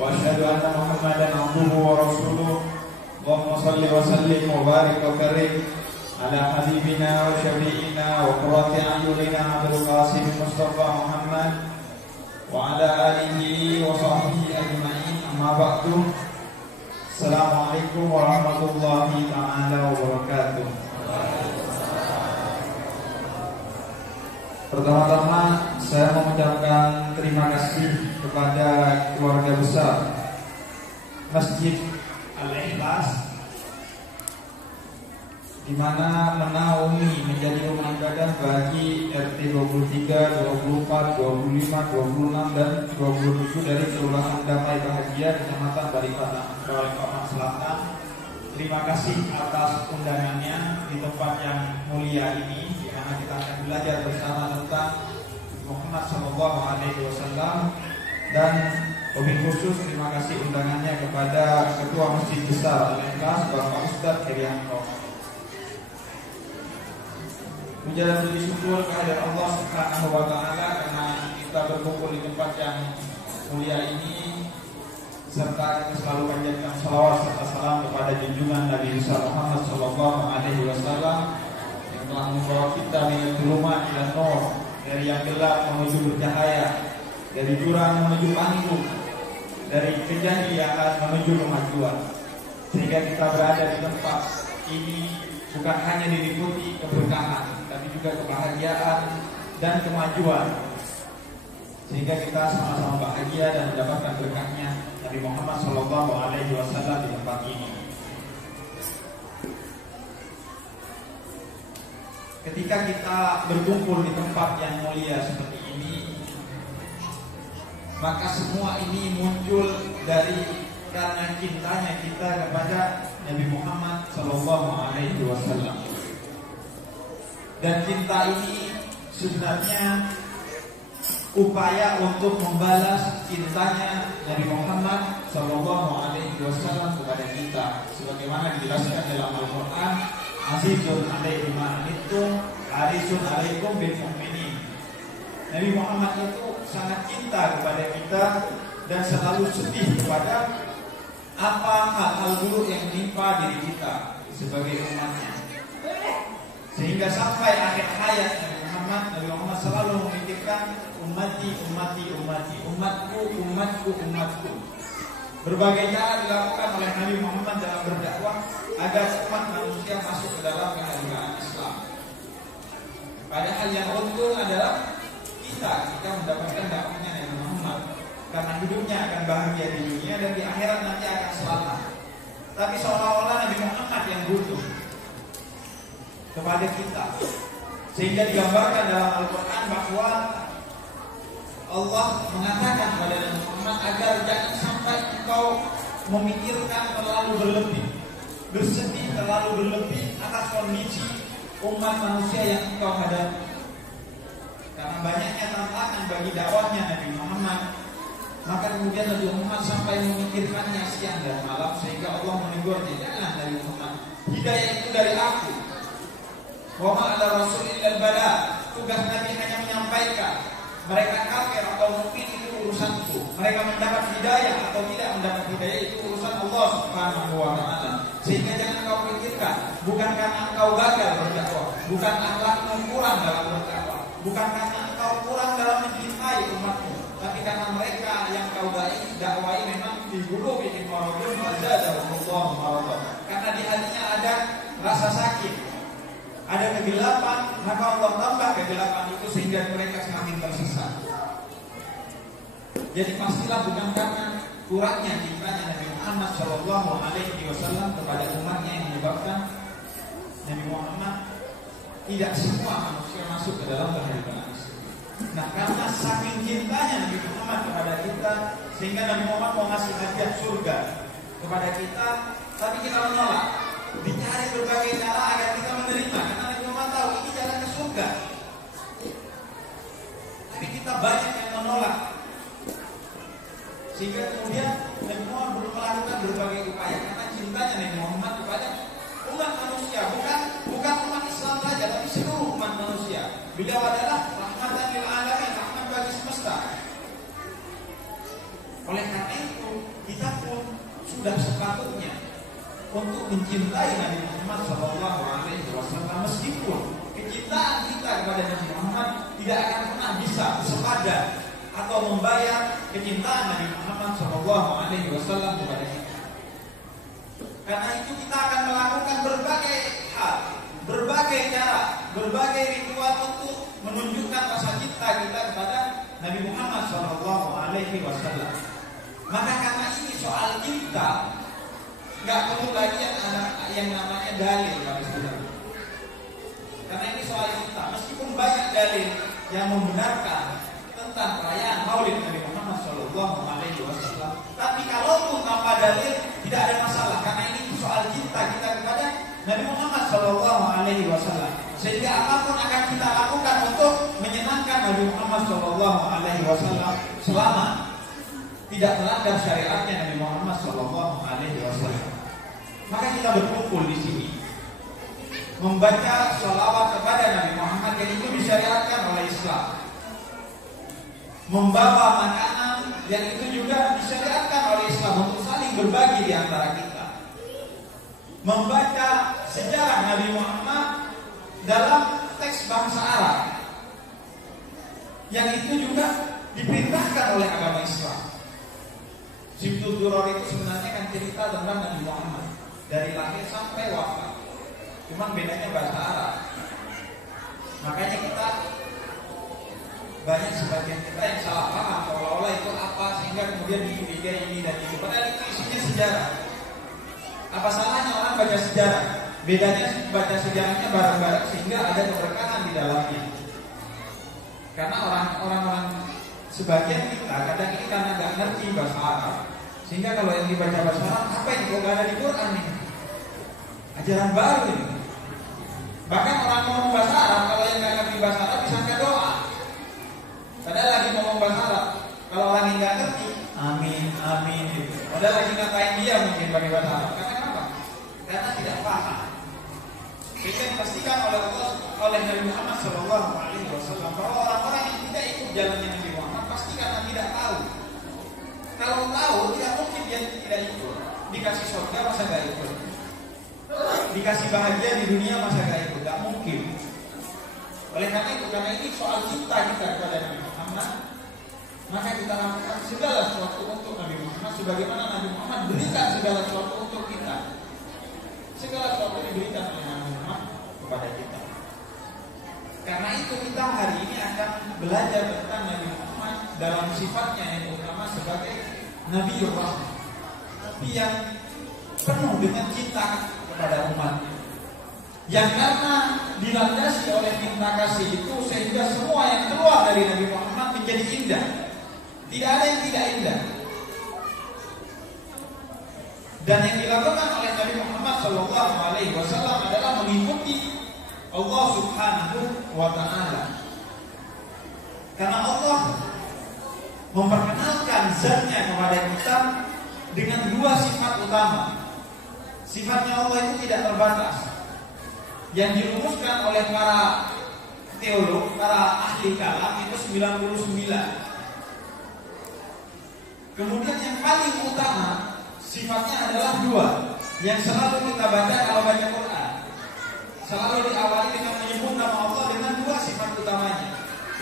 وأشهد أن محمدا عبده ورسوله اللهم صل وسلم وبارك وكرم على حبيبنا وشفيعنا وقرة أعيننا أبي القاسم المصطفى محمد وعلى آله وصحبه أجمعين. أما بعد. Assalamualaikum warahmatullahi ta'ala wabarakatuh. Pertama-tama saya mengucapkan terima kasih kepada keluarga besar Masjid Al-Ikhlas, di mana menaungi menjadi rumah ibadah bagi RT 23, 24, 25, 26 dan 27 dari Kelurahan Damai Bahagia, Kecamatan Balikpapan Selatan. Terima kasih atas undangannya di tempat yang mulia ini, di mana kita akan belajar bersama tentang Muhammad SAW. Dan lebih khusus terima kasih undangannya kepada Ketua Masjid Besar Al-Ikhlas, Bapak Ustadz Herianto. Puja dan puji syukur kehadirat Allah Subhanahu wa Ta'ala karena kita berkumpul di tempat yang mulia ini, serta kita selalu panjatkan salawat serta salam kepada junjungan Nabi besar Muhammad SAW yang telah membawa kita dari kulumat dan nur, dari yang gelap menuju bercahaya, dari jurang menuju panggung, dari kejahilian menuju kemajuan, sehingga kita berada di tempat ini bukan hanya diliputi keberkahan, tapi juga kebahagiaan dan kemajuan, sehingga kita sama-sama bahagia dan mendapatkan berkahnya Nabi Muhammad SAW di tempat ini. Ketika kita berkumpul di tempat yang mulia seperti ini, maka semua ini muncul dari karena cintanya kita kepada Nabi Muhammad SAW. Dan cinta ini sebenarnya upaya untuk membalas cintanya Nabi Muhammad SAW kepada kita, sebagaimana dijelaskan dalam Al-Quran, Azizun alaihi ma anittum harisun alaikum bil mu'minin. Nabi Muhammad itu sangat cinta kepada kita dan selalu sedih kepada apa hal-hal buruk yang menimpa diri kita sebagai umatnya, sehingga sampai akhir hayat Nabi Muhammad selalu memikirkan ummati, umatku. Berbagai cara dilakukan oleh Nabi Muhammad dalam berdakwah agar umat manusia masuk ke dalam kehadiraan Islam. Padahal yang untung adalah kita mendapatkan dakwahnya Nabi Muhammad, karena hidupnya akan bahagia di dunia dan di akhirat nanti akan selamat. Tapi seolah-olah Nabi Muhammad yang butuh kepada kita, sehingga digambarkan dalam Al-Quran bahwa Allah mengatakan kepada Nabi Muhammad agar jangan sampai engkau memikirkan terlalu berlebih, bersedih terlalu berlebih atas kondisi umat manusia yang engkau hadapi, karena banyaknya tantangan bagi dakwahnya Nabi Muhammad. Maka kemudian Nabi Muhammad sampai memikirkannya siang dan malam, sehingga Allah menegurnya, jangan Nabi Muhammad, hidayah itu dari aku. Wa ma ala rasul illa al-bala, tugas Nabi hanya menyampaikan. Mereka kafir atau mukmin itu urusanku. Mereka mendapat hidayah atau tidak mendapat hidayah itu urusan Allah Subhanahu wa Ta'ala. Sehingga jangan kau pikirkan, bukan karena engkau gagal berdakwah, bukan akhlakmu kurang dalam berdakwah, bukan karena engkau kurang dalam mencintai umatmu, tapi karena mereka yang kau dakwai memang digulu bikin maradun wazadahumullah maradun. Karena di hatinya ada rasa sakit, ada kegelapan, maka Allah tambah kegelapan itu sehingga mereka semakin tersesat. Jadi pastilah bukan karena kurangnya cintanya Nabi Muhammad SAW kepada umatnya yang menyebabkan Nabi Muhammad tidak semua manusia masuk ke dalam kehidupan Islam. Nah, karena saking cintanya Nabi Muhammad kepada kita, sehingga Nabi Muhammad mau ngasih hadiah surga kepada kita, tapi kita menolak. Dicari berbagai cara agar kita menerima, karena Nabi Muhammad tahu ini jalan ke surga. Tapi kita banyak yang menolak, sehingga kemudian Nabi Muhammad belum melakukan berbagai upaya karena cintanya Nabi Muhammad kepada umat manusia, bukan umat Islam saja, tapi seluruh umat manusia. Beliau adalah rahmatan lil alamin, rahmat bagi semesta. Oleh karena itu sudah sepatutnya untuk mencintai Nabi Muhammad SAW, meskipun kecintaan kita kepada Nabi Muhammad tidak akan pernah bisa sepadan atau membayar kecintaan Nabi Muhammad SAW kepada kita. Karena itu kita akan melakukan berbagai hal, berbagai cara, berbagai ritual untuk menunjukkan rasa cinta kita kepada Nabi Muhammad SAW. Maka karena ini soal cinta, nggak perlu lagi yang namanya dalil, karena ini soal cinta. Meskipun banyak dalil yang membenarkan tentang perayaan Maulid Nabi Muhammad SAW, tapi kalaupun tanpa dalil tidak ada masalah, karena ini soal cinta kita kepada Nabi Muhammad SAW. Sehingga apapun akan kita lakukan untuk menyenangkan Nabi Muhammad SAW selama tidak melanggar syariatnya Nabi Muhammad SAW. Maka kita berkumpul di sini membaca sholawat kepada Nabi Muhammad yang itu disyariatkan oleh Islam, membawa makanan yang itu juga disyariatkan oleh Islam untuk saling berbagi di antara kita, membaca sejarah Nabi Muhammad dalam teks bahasa Arab yang itu juga diperintahkan oleh agama Islam. Sibtul Duror itu sebenarnya kan cerita tentang Nabi Muhammad dari lahir sampai wafat, cuma bedanya bahasa Arab. Makanya kita banyak sebagian kita yang salah paham seolah-olah itu apa, sehingga kemudian dibikin ini dan itu, padahal itu isinya sejarah. Apa salahnya orang baca sejarah? Bedanya baca sejarahnya bareng-bareng sehingga ada keberkahan di dalamnya. Karena orang-orang sebagian kita kadang ini karena nggak ngerti bahasa Arab, sehingga kalau yang dibaca bahasa Arab, apa ini kok nggak ada di Quran nih? Ajaran baru ini. Bahkan orang ngomong bahasa Arab, kalau yang nggak ngerti bahasa Arab disangka doa. Padahal lagi ngomong bahasa Arab, kalau orang yang nggak ngerti, amin, amin. Padahal lagi ngatain dia mungkin pakai bahasa Arab. Karena kenapa? Karena tidak paham. Kita dipastikan oleh Nabi Muhammad SAW bahwa orang-orang yang tidak ikut jalannya Nabi Muhammad pasti karena tidak tahu. Kalau tahu, tidak mungkin dia tidak ikut. Dikasih surga masa gak ikut? Dikasih bahagia di dunia masa gak ikut? Gak mungkin. Oleh karena itu, karena ini soal cinta kita kepada Nabi Muhammad, maka kita lakukan segala sesuatu untuk Nabi Muhammad, sebagaimana Nabi Muhammad berikan segala sesuatu untuk kita. Segala sesuatu diberikan oleh Nabi Muhammad kepada kita. Karena itu kita hari ini akan belajar tentang Nabi Muhammad dalam sifatnya yang utama sebagai Nabi Rahmah, Nabi yang penuh dengan cinta kepada umatnya, yang karena dilandasi oleh cinta kasih itu sehingga semua yang keluar dari Nabi Muhammad menjadi indah. Tidak ada yang tidak indah. Dan yang dilakukan oleh Nabi Muhammad SAW adalah mengikuti Allah Subhanahu wa Ta'ala. Karena Allah memperkenalkan zatnya kepada kita dengan dua sifat utama. Sifatnya Allah itu tidak terbatas, yang dirumuskan oleh para teolog, para ahli kalam itu 99. Kemudian yang paling utama sifatnya adalah dua, yang selalu kita baca kalau baca Quran. Selalu diawali dengan menyebut nama Allah dengan dua sifat utamanya.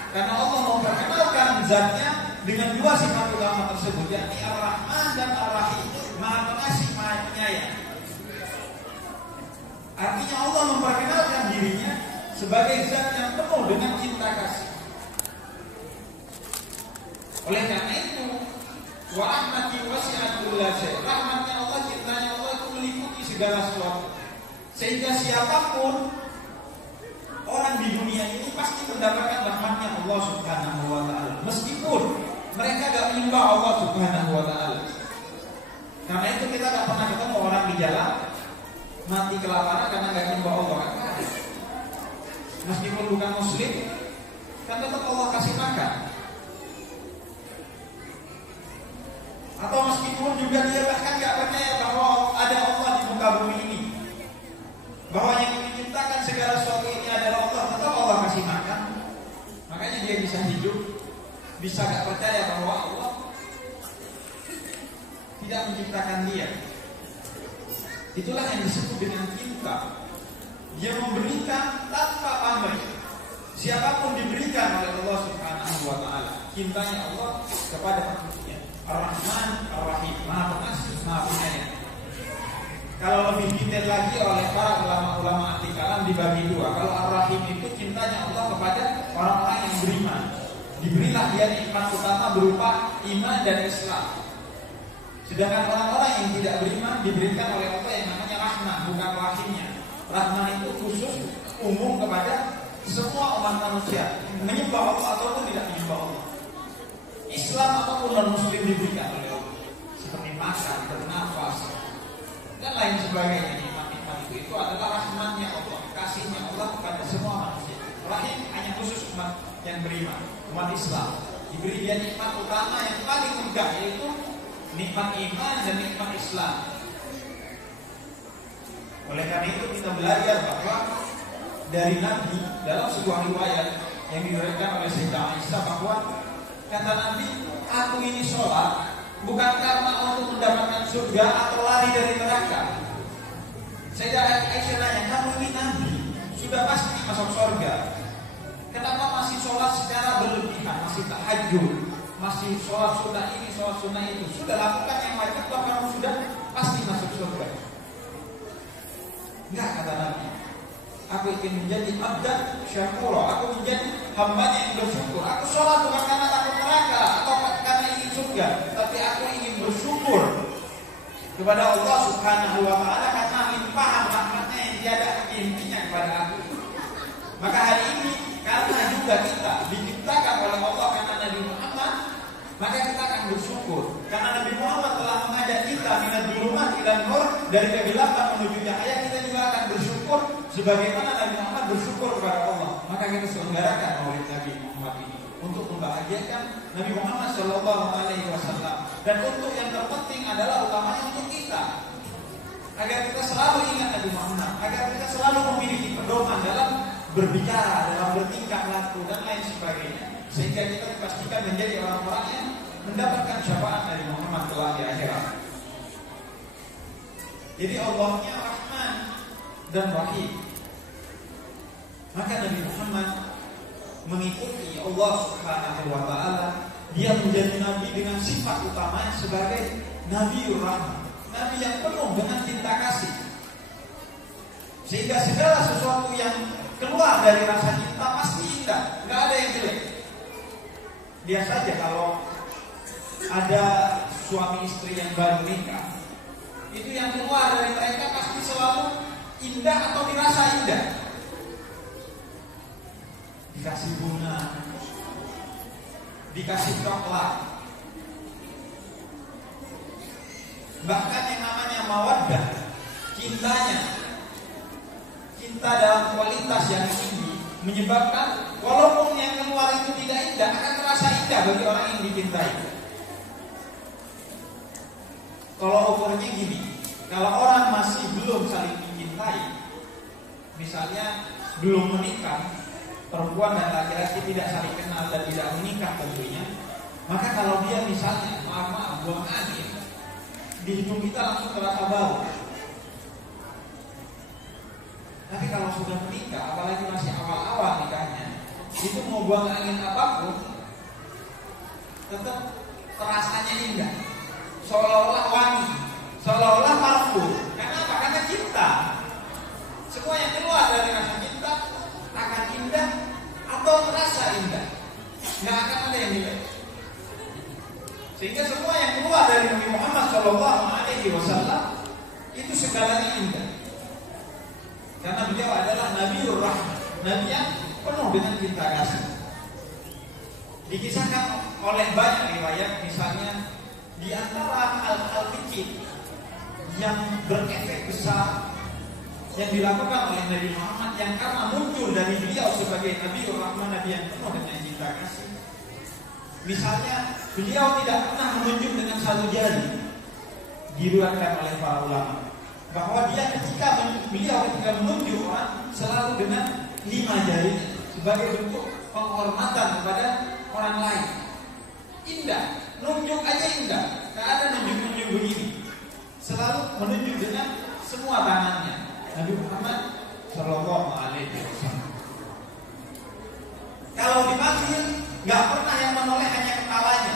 Karena Allah memperkenalkan zatnya dengan dua sifat utama tersebut, yakni Ar-Rahman dan Ar-Rahim, Maha Pengasih, Maha Penyayang. Artinya Allah memperkenalkan dirinya sebagai zat yang penuh dengan cinta kasih. Oleh karena itu, wa rahmati wasi'at kulla syai'. Rahmatnya Allah, cintanya Allah itu meliputi segala sesuatu. Sehingga siapapun orang di dunia ini pasti mendapatkan rahmatnya Allah Subhanahu wa Ta'ala, meskipun mereka gak menyembah Allah Subhanahu wa Ta'ala. Karena itu kita gak pernah ketemu orang di jalan mati kelaparan karena gak menyembah Allah. Meskipun bukan muslim, kan tetap Allah kasih makan. Atau meskipun juga dia bahkan gak percaya bahwa ada Allah di muka bumi ini, bahwa yang menciptakan segala sesuatu ini adalah Allah, tetap Allah kasih makan. Makanya dia bisa hidup, bisa gak percaya bahwa Allah tidak menciptakan dia. Itulah yang disebut dengan cinta. Dia memberikan tanpa pamrih. Siapapun diberikan oleh Allah Subhanahu wa Ta'ala cintanya Allah kepada manusia. Ar-Rahman, Ar-Rahim, Maha Pengasih, Maha Penyayang. Kalau lebih detail lagi oleh para ulama-ulama ahli kalam dibagi dua. Kalau Ar-Rahim itu cintanya Allah kepada orang-orang yang beriman. Diberilah dia nikmat utama berupa iman dan Islam. Sedangkan orang-orang yang tidak beriman diberikan oleh Allah yang namanya Rahman, bukan Rahimnya. Rahman itu khusus umum kepada semua umat manusia, menyembah Allah ataupun tidak menyembah Allah. Islam ataupun non-muslim diberikan oleh Allah, seperti makan, bernafas, dan lain sebagainya. Nikmat-nikmat itu adalah rahmatnya Allah, kasihnya Allah kepada semua manusia. Rahim hanya khusus umat yang beriman, umat Islam. Diberi dia nikmat utama yang paling megah, yaitu nikmat iman dan nikmat Islam. Oleh karena itu kita belajar bahwa dari Nabi dalam sebuah riwayat yang diriwayatkan oleh Sayyidah Aisyah bahwa kata Nabi, aku ini sholat bukan karena untuk mendapatkan surga atau lari dari neraka. Sayyidah Aisyah nanya, kamu ini Nabi, sudah pasti masuk surga. Kenapa masih sholat secara berlebihan, masih tahajud, masih sholat sunnah ini, sholat sunnah itu? Sudah lakukan yang wajib, kamu sudah pasti masuk surga. Enggak, kata Nabi. Aku ingin menjadi abdan syakura. Aku menjadi hambanya yang bersyukur. Aku sholat bukan karena takut neraka atau karena ingin surga, tapi aku ingin bersyukur kepada Allah Subhanahu wa Ta'ala karena limpahan rahmatnya yang tiada intinya kepada aku. Maka hari ini karena juga kita diciptakan oleh Allah karena Nabi Muhammad, maka kita akan bersyukur karena Nabi Muhammad telah mengajak kita minat dzulumat ila nur, dari kegelapan menuju cahaya. Kita juga akan bersyukur sebagaimana Nabi Muhammad bersyukur kepada Allah. Maka kita selenggarakan maulid Nabi Muhammad ini untuk membahagiakan Nabi Muhammad Shallallahu Alaihi Wasallam, dan untuk yang terpenting adalah utamanya untuk kita, agar kita selalu ingat Nabi Muhammad, agar kita selalu memiliki pedoman dalam berbicara, dalam bertingkah laku dan lain sebagainya, sehingga kita dipastikan menjadi orang-orang yang mendapatkan syafaat dari Muhammad kelak di akhirat. Jadi Allahnya Rahman dan Rahim. Maka Nabi Muhammad mengikuti Allah Subhanahu wa Ta'ala. Dia menjadi nabi dengan sifat utamanya sebagai Nabiur Rahman, nabi yang penuh dengan cinta kasih, sehingga segala sesuatu yang keluar dari rasa cinta pasti indah, nggak ada yang jelek. Lihat saja kalau ada suami istri yang baru nikah, itu yang keluar dari mereka pasti selalu indah atau dirasa indah. Dikasih bunga, dikasih coklat, bahkan yang namanya mawaddah, cintanya, cinta dalam kualitas yang tinggi, menyebabkan walaupun yang keluar itu tidak indah, akan terasa indah bagi orang yang dicintai. Kalau ukurnya gini, kalau orang masih belum saling mencintai, misalnya belum menikah, perempuan dan laki-laki tidak saling kenal dan tidak menikah tentunya, maka kalau dia misalnya maaf buang angin, di hidung kita langsung terasa bau. Tapi kalau sudah menikah, apalagi masih awal-awal nikahnya, itu mau buang angin apapun tetap terasanya indah, seolah-olah wangi, seolah-olah parfum. Kenapa? Karena cinta. Semua yang keluar dari rasa cinta akan indah atau terasa indah, nggak akan ada yang jelek. Sehingga semua yang keluar dari Nabi Muhammad Shallallahu Alaihi Wasallam itu segalanya indah, karena beliau adalah Nabiur Rahman, Nabi yang penuh dengan cinta kasih. Dikisahkan oleh banyak riwayat, misalnya di antara hal-hal kecil yang berefek besar yang dilakukan oleh Nabi Muhammad, yang karena muncul dari beliau sebagai Nabiur Rahman, Nabi yang penuh dengan cinta kasih. Misalnya beliau tidak pernah menunjuk dengan satu jari. Diriwayatkan oleh para ulama bahwa dia ketika menunjuk orang selalu dengan 5 jari sebagai bentuk penghormatan kepada orang lain. Indah, nunjuk aja indah, tak ada nunjuk begini. menunjuk dengan semua tangannya. Nabi Muhammad Shallallahu Alaihi Wasallam. Kalau dipanggil, nggak pernah yang menoleh hanya kepalanya,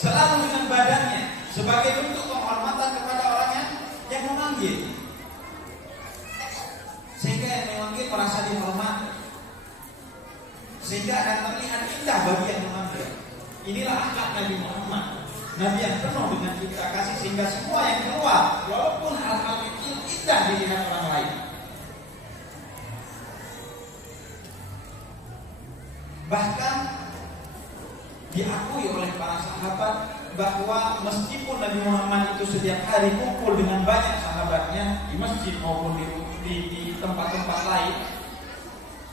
selalu dengan badannya sebagai bentuk penghormatan kepada orang yang memanggil, sehingga yang memanggil merasa dihormati, sehingga akan terlihat indah bagi yang memanggil. Inilah akhlak Nabi Muhammad, Nabi yang penuh dengan cinta kasih, sehingga semua yang keluar, walaupun hal-hal kecil, indah dilihat orang lain. Bahkan diakui oleh para sahabat bahwa meskipun Nabi Muhammad itu setiap hari kumpul dengan banyak sahabatnya di masjid maupun di tempat-tempat lain,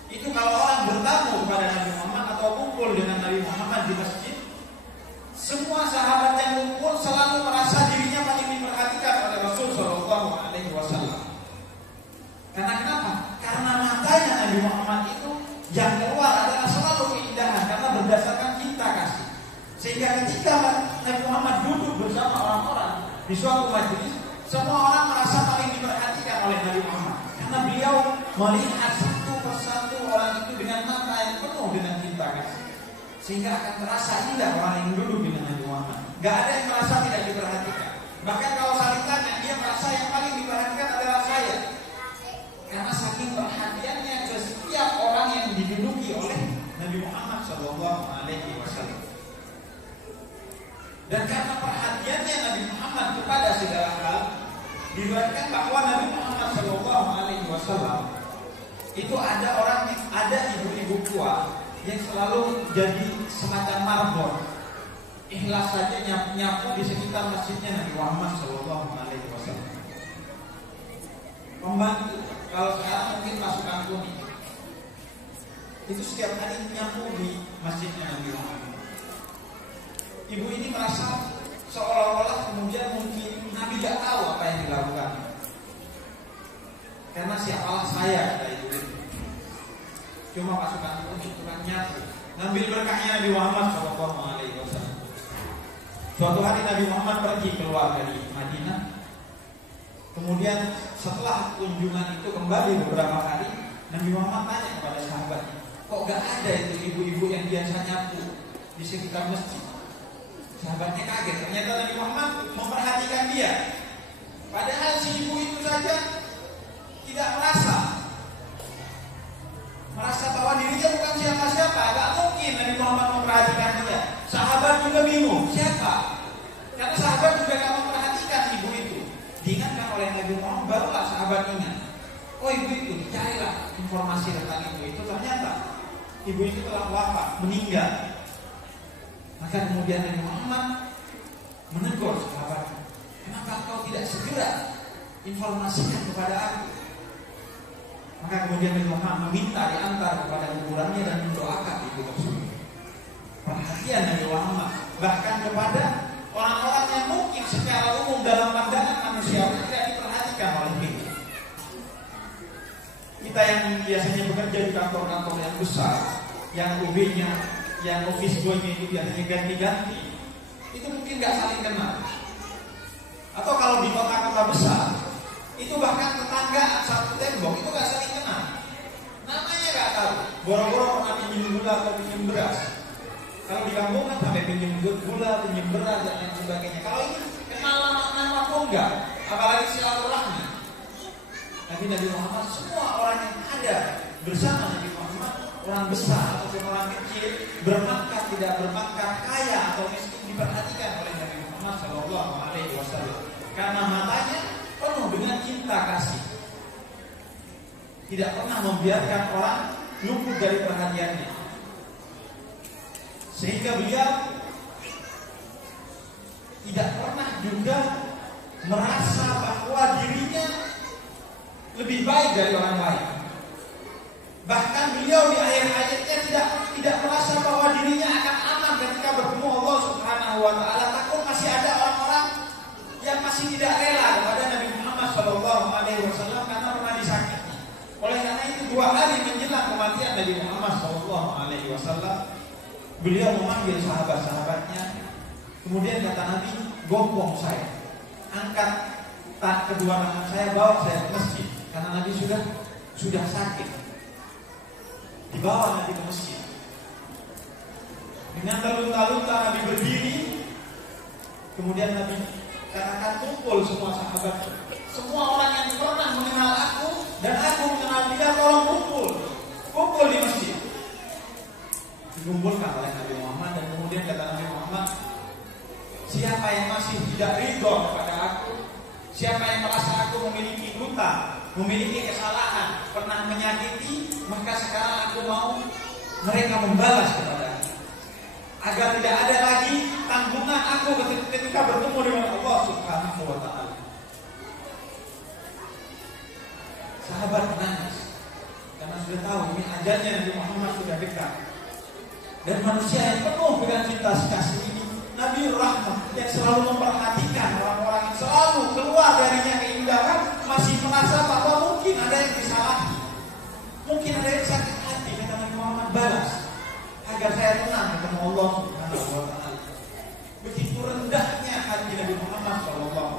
itu kalau orang bertamu kepada Nabi Muhammad atau kumpul dengan Nabi Muhammad di masjid, semua sahabat yang kumpul selalu merasa dirinya paling diperhatikan oleh Rasul Shallallahu Alaihi Wasallam. Karena kenapa? Karena matanya Nabi Muhammad itu yang keluar adalah selalu keindahan, karena berdasarkan cinta kasih. Sehingga ketika Nabi Muhammad duduk bersama orang-orang di suatu majelis, semua orang merasa paling diperhatikan oleh Nabi Muhammad, karena beliau melihat satu persatu orang itu dengan mata yang penuh dengan cinta kasih, sehingga akan terasa indah orang yang duduk dengan Nabi Muhammad. Gak ada yang merasa tidak diperhatikan. Bahkan kalau saling tanya, dia merasa yang paling diperhatikan adalah saya, karena saking perhatiannya ke setiap orang yang diduduki oleh Nabi Muhammad Shallallahu Alaihi Wasallam. Dan karena perhatiannya Nabi Muhammad kepada segala hal, diriwayatkan bahwa Nabi Muhammad Shallallahu Alaihi Wasallam itu ada ibu-ibu tua yang selalu jadi semacam marbot, ikhlas saja nyapu di sekitar masjidnya Nabi Muhammad Shallallahu Alaihi Wasallam. Pembantu, kalau sekarang mungkin pasukan kuning, itu setiap hari nyapu di masjidnya Nabi Muhammad. Ibu ini merasa seolah-olah kemudian mungkin Nabi tidak tahu apa yang dilakukan, karena siapalah saya, kata ibu ini. Cuma pasukan kuning tukang nyapu, ngambil berkahnya Nabi Muhammad Shallallahu Alaihi Wasallam. Suatu hari Nabi Muhammad pergi keluar dari Madinah. Kemudian setelah kunjungan itu kembali beberapa hari, Nabi Muhammad tanya kepada sahabatnya, kok gak ada itu ibu-ibu yang biasa nyapu di sekitar masjid? Sahabatnya kaget, ternyata Nabi Muhammad memperhatikan dia. Padahal si ibu itu saja tidak merasa bahwa dirinya bukan siapa-siapa. Gak mungkin Nabi Muhammad memperhatikan dia. Sahabat juga bingung, siapa? Karena sahabat juga gak memperhatikan ibu itu. Diingatkan oleh Nabi Muhammad, barulah sahabat ingat, oh ibu itu, carilah informasi tentang ibu itu. Ternyata ibu itu telah wafat, meninggal. Maka kemudian Nabi Muhammad menegur sahabat, kenapa kau tidak segera informasikan kepada aku? Maka kemudian Nabi Muhammad meminta diantar kepada kuburannya dan mendoakan ibu tersebut. Perhatian Nabi Muhammad bahkan kepada orang-orang yang mungkin secara umum dalam pandangan manusia tidak diperhatikan oleh kita. Kita yang biasanya bekerja di kantor-kantor yang besar, yang OB-nya, yang office boy-nya itu biasanya ganti-ganti, itu mungkin gak saling kenal. Atau kalau di kota-kota besar, itu bahkan tetangga satu tembok itu gak saling kenal, namanya gak tahu. Boro-boro pernah pinjam gula atau pinjam beras. Kalau di kampung kan sampai pinjam gula, pinjam beras dan lain sebagainya. Kalau ini kenal nama pun enggak, apalagi silaturahmi. Tapi Nabi Muhammad, semua orang yang ada bersama Nabi Muhammad, orang besar ataupun orang kecil, berpangkat tidak berpangkat, kaya atau miskin, diperhatikan oleh Nabi Muhammad Shallallahu Alaihi Wasallam karena matanya penuh dengan cinta kasih, tidak pernah membiarkan orang luput dari perhatiannya, sehingga beliau tidak pernah juga merasa bahwa dirinya lebih baik dari orang lain. Bahkan beliau di akhir ayatnya tidak merasa bahwa dirinya akan aman ketika bertemu Allah Subhanahu wa taala. Takut masih ada orang-orang yang masih tidak rela kepada Nabi Muhammad Shallallahu Alaihi Wasallam karena pernah disakiti. Oleh karena itu 2 hari menjelang kematian Nabi Muhammad Shallallahu Alaihi Wasallam, beliau memanggil sahabat-sahabatnya. Kemudian kata Nabi, gombong saya, angkat kedua tangan saya bawa saya ke masjid karena Nabi sudah sakit. Dibawa Nabi ke masjid. Dengan terlunta-lunta Nabi berdiri. Kemudian Nabi katakan kumpul semua sahabat, semua orang yang pernah mengenal aku dan aku mengenal dia, tolong kumpul di masjid. Dikumpulkan oleh Nabi Muhammad dan kemudian kata Nabi Muhammad, siapa yang masih tidak ridho kepada aku, siapa yang merasa aku memiliki hutang, memiliki kesalahan, pernah menyakiti, maka sekarang aku mau mereka membalas kepada aku, agar tidak ada lagi tanggungan aku ketika bertemu dengan Allah Subhanahu wa ta'ala. Sahabat menangis karena sudah tahu ini ajalnya Nabi Muhammad sudah dekat. Dan manusia yang penuh dengan cinta kasih ini, Nabi Rahmat yang selalu memperhatikan orang-orang yang selalu keluar darinya keindahan, masih merasa bahwa mungkin ada yang disalahi, mungkin ada yang sakit hati. Kata Nabi Muhammad, balas agar saya tenang ketemu Allah Subhanahu wa ta'ala. Begitu rendahnya hati Nabi Muhammad SAW.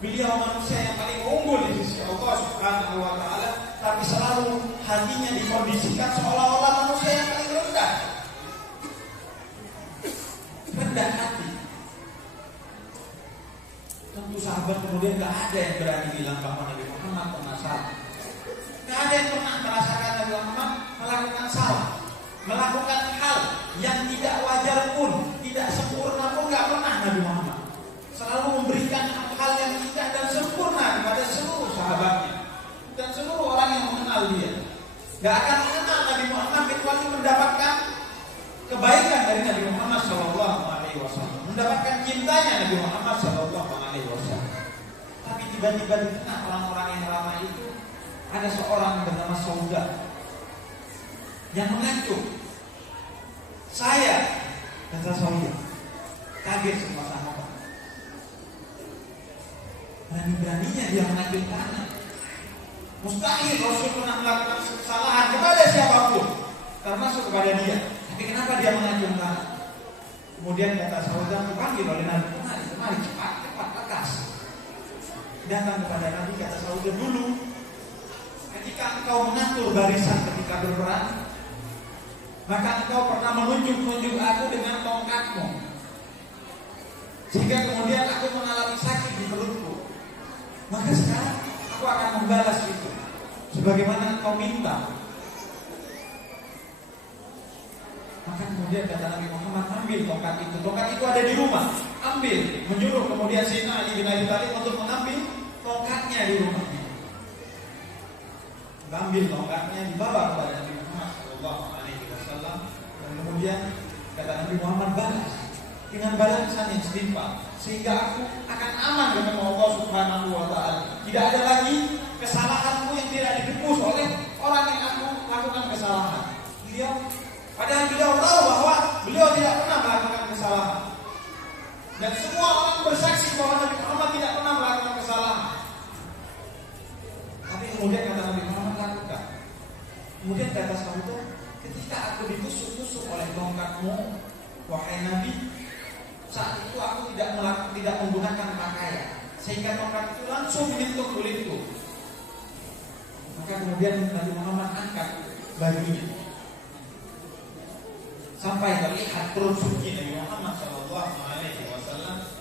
Beliau manusia yang paling unggul di sisi Allah Subhanahu wa ta'ala, tapi selalu hatinya dikondisikan seolah-olah manusia yang paling rendah. Rendah hati. Tentu sahabat kemudian gak ada yang berani bilang bahwa Nabi Muhammad pernah salah. Gak ada yang pernah merasakan Nabi Muhammad melakukan salah, melakukan hal yang tidak wajar pun, tidak sempurna pun, gak pernah Nabi Muhammad. Selalu memberikan hal yang indah dan sempurna kepada seluruh sahabatnya dan seluruh orang yang mengenal dia. Gak akan mengenal Nabi Muhammad kecuali mendapatkan kebaikan dari Nabi Muhammad SAW, mendapatkan cintanya Nabi Muhammad SAW. Tapi tiba-tiba di tengah orang-orang yang ramai itu ada seorang bernama Saudah yang mengancam. Saya, kata Saudah, kaget semua sahabat. Berani-beraninya dia mengancam tangan. Mustahil Rasul pernah melakukan kesalahan kepada siapapun, termasuk kepada dia. Tapi kenapa dia mengancam tangan? Kemudian kata Saudah dipanggil oleh Nabi, kemari cepat lekas. Datang kepada Nabi, kata Saudah, dulu ketika engkau mengatur barisan ketika berperang, maka engkau pernah menunjuk aku dengan tongkatmu, sehingga kemudian aku mengalami sakit di perutku. Maka sekarang aku akan membalas itu sebagaimana engkau minta. Maka kemudian kata Nabi Muhammad, ambil tongkat itu. Tongkat itu ada di rumah, ambil. Menyuruh kemudian Sayyidina Ali bin Abi Thalib untuk mengambil tongkatnya di rumahnya. Ambil tongkatnya, dibawa kepada Nabi Muhammad SAW. Dan kemudian kata Nabi Muhammad, balas dengan balasan yang setimpal, sehingga aku akan aman dengan Allah Subhanahu wa ta'ala. Tidak ada lagi kesalahanmu yang tidak ditebus oleh orang yang aku lakukan kesalahan. Padahal beliau tahu bahwa beliau tidak pernah melakukan kesalahan. Dan semua orang bersaksi bahwa Nabi Muhammad tidak pernah melakukan kesalahan. Tapi kemudian kata Nabi Muhammad, lakukan. Kemudian kata Saudah, ketika aku ditusuk-tusuk oleh tongkatmu, wahai Nabi, saat itu aku tidak menggunakan pakaian, sehingga tongkat itu langsung menyentuh kulitku. Maka kemudian Nabi Muhammad angkat bajunya sampai terlihat perut suci Nabi Muhammad SAW.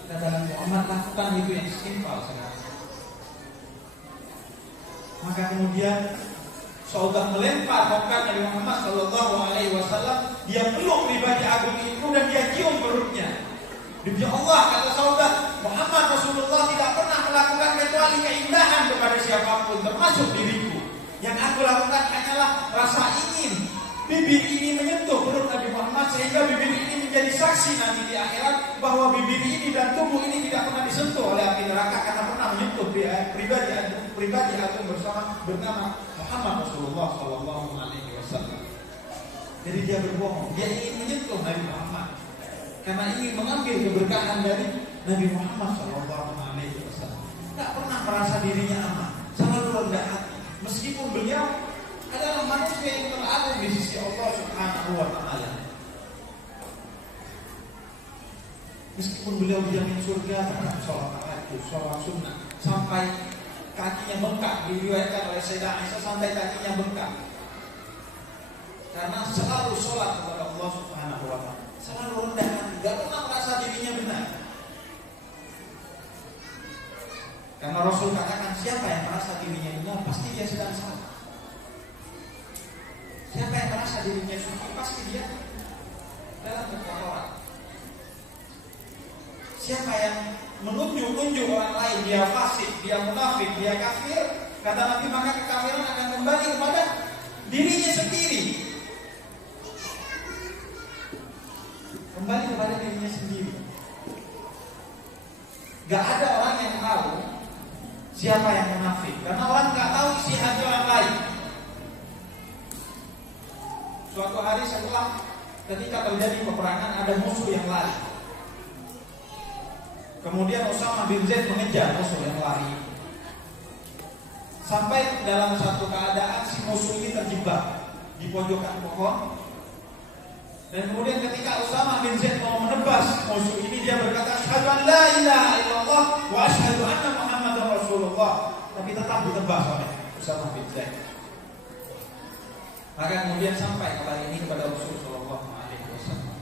Kata Nabi Muhammad, lakukan itu yang setimpal sekarang. Maka kemudian Saudah melempar tongkat Nabi Muhammad SAW. Dia peluk pribadi agung itu dan dia cium perutnya. Demi Allah, kata Saudah, Muhammad Rasulullah tidak pernah melakukan kecuali keindahan kepada siapapun, termasuk diriku. Yang aku lakukan hanyalah rasa ingin bibir ini menyentuh perut Nabi Muhammad, sehingga bibir ini menjadi saksi nanti di akhirat bahwa bibir ini dan tubuh ini tidak pernah disentuh oleh api neraka karena pernah menyentuh pribadi agung bernama Muhammad Rasulullah SAW. Jadi dia berbohong, dia ingin menyentuh Nabi Muhammad karena ingin mengambil keberkahan dari Nabi Muhammad SAW. Tak pernah merasa dirinya aman, selalu rendah hati, meskipun beliau adalah manusia yang teragung di sisi Allah Subhanahu wa ta'ala. Meskipun beliau dijamin surga, tetap sholat. tahajud, sholat sunnah, sampai kakinya bengkak. Diriwayatkan oleh Sayyidah Aisyah sampai kakinya bengkak, karena selalu sholat kepada Allah Subhanahu wa Ta'ala, selalu rendah hati, tidak pernah merasa dirinya benar. Karena Rasul katakan, siapa yang merasa dirinya benar pasti dia sedang salah. Siapa yang merasa dirinya suci pasti dia dalam kekotoran. Siapa yang menunjuk orang lain dia fasik, dia munafik, dia kafir, kata Nabi, maka kekafiran akan kembali kepada dirinya sendiri. Kembali kepada dirinya sendiri. Gak ada orang yang tahu siapa yang munafik, karena orang gak tahu isi hati orang lain. Suatu hari setelah ketika terjadi peperangan, ada musuh yang lari. Kemudian Usamah bin Zaid mengejar musuh yang lari. Sampai dalam satu keadaan si musuh ini terjebak di pojokan pohon. Dan kemudian ketika Usamah bin Zaid mau menebas musuh ini, dia berkata, asyhadu an la ilaha illallah wa asyhadu anna Muhammadar Rasulullah. Tapi tetap ditebas oleh Usamah bin Zaid. Maka kemudian sampai kabar ini kepada Rasul sallallahu alaihi wasallam.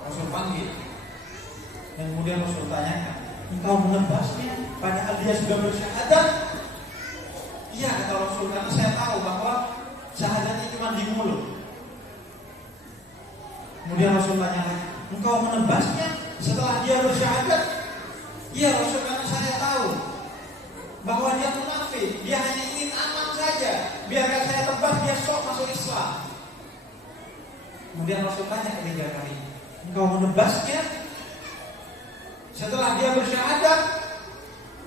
Rasul panggil, dan kemudian Rasul tanyakan, engkau menebasnya padahal dia sudah bersyahadat? Iya, kata Rasul, karena saya tahu bahwa syahadatnya cuma di mulut. Kemudian Rasul tanya lagi, engkau menebasnya setelah dia bersyahadat? Iya Rasul, karena saya tahu bahwa dia munafik, dia hanya ingin aman saja, biarkan saya tebas dia sok masuk Islam. Kemudian Rasul tanya ketiga kali, engkau menebasnya setelah dia bersyahadat?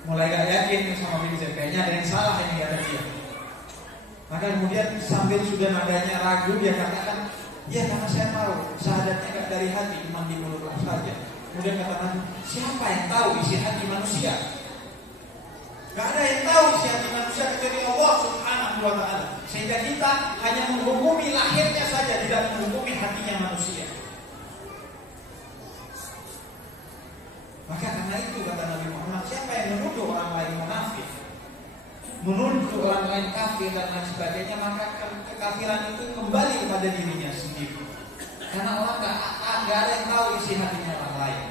Mulai gak yakin sama bin Zaid, kayaknya ada yang salah ini kata dia. Maka kemudian sambil sudah nadanya ragu, dia katakan, ya karena saya tahu syahadatnya gak dari hati, cuma di mulut saja. Kemudian katakan, siapa yang tahu isi hati manusia? Gak ada yang tahu isi hati manusia kecuali Allah Subhanahu wa Ta'ala. Sehingga kita hanya menghukumi lahirnya saja, tidak menghukumi hatinya manusia. Maka karena itu kata Nabi Muhammad, siapa yang menuduh orang lain munafik, menuduh orang lain kafir dan lain sebagainya, maka kekafiran itu kembali kepada dirinya sendiri. Karena orang gak ada yang tahu isi hatinya orang lain.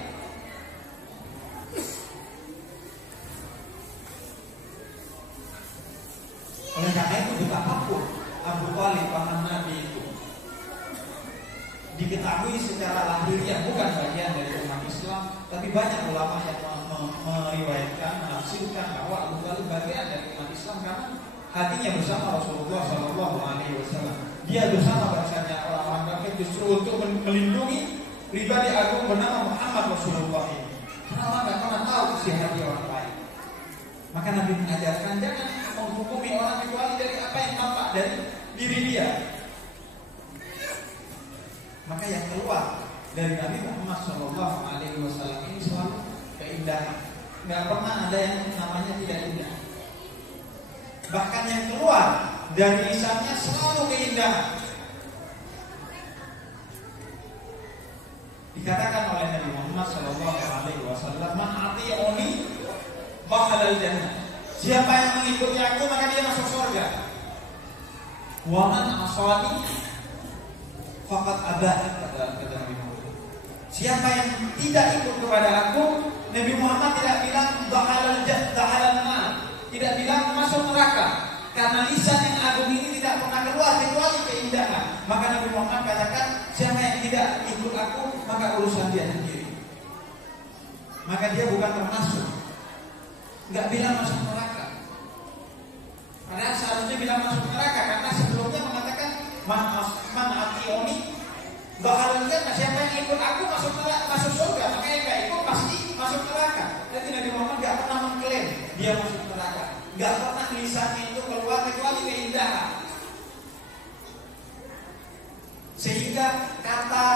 Oleh karena itu betapapun Abu Thalib paman Nabi itu diketahui secara lahiriah bukan bagian dari umat Islam, tapi banyak ulama yang meriwayatkan, menafsirkan bahwa Abu Thalib bagian dari umat Islam karena hatinya bersama Rasulullah Shallallahu Alaihi Wasallam. Dia bersama bahasanya orang-orang kafir justru untuk melindungi pribadi agung bernama Muhammad Rasulullah ini. Karena orang tidak pernah tahu isi hati orang lain. Maka Nabi mengajarkan jangan menghukumi orang kecuali dari apa yang nampak dari diri dia. Maka yang keluar dari Nabi Muhammad Shallallahu Alaihi Wasallam ini selalu keindahan. Nggak pernah ada yang namanya tidak indah. Bahkan yang keluar dari lisannya selalu keindahan. Dikatakan oleh Nabi Muhammad Shallallahu Alaihi Wasallam, "Man ati'uni dakhala al-jannah." Siapa yang mengikuti aku maka dia masuk surga. Wa man asani faqad abaa, kata Nabi Muhammad. Siapa yang tidak ikut kepada aku, Nabi Muhammad tidak bilang dakhala al-jannah, tidak bilang masuk neraka. Karena lisan yang agung ini tidak pernah keluar kecuali keindahan. Maka Nabi Muhammad katakan, siapa yang tidak ikut aku maka urusan dia sendiri. Maka dia bukan termasuk, nggak bilang masuk neraka. Padahal seharusnya bilang masuk neraka, karena sebelumnya mengatakan man ati'uni dakhala al-jannah. Siapa yang ikut aku masuk neraka, masuk surga. Maka yang nggak ikut pasti masuk neraka. Jadi Nabi Muhammad nggak pernah mengklaim dia masuk neraka. Nggak pernah lisannya itu keluar kecuali keindahan. Sehingga kata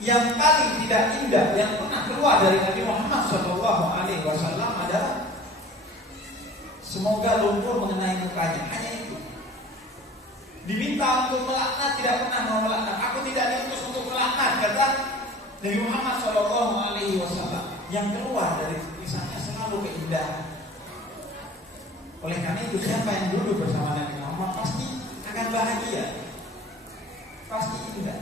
yang paling tidak indah yang pernah keluar dari Nabi Muhammad Shallallahu Alaihi Wasallam adalah semoga lumpur mengenai mukanya. Hanya itu. Diminta untuk melaknat tidak pernah mau melaknat. Aku tidak diutus untuk melaknat, kata Nabi Muhammad SAW yang keluar dari lisannya selalu keindahan. Oleh karena itu siapa yang duduk bersama Nabi Muhammad pasti akan bahagia, pasti indah.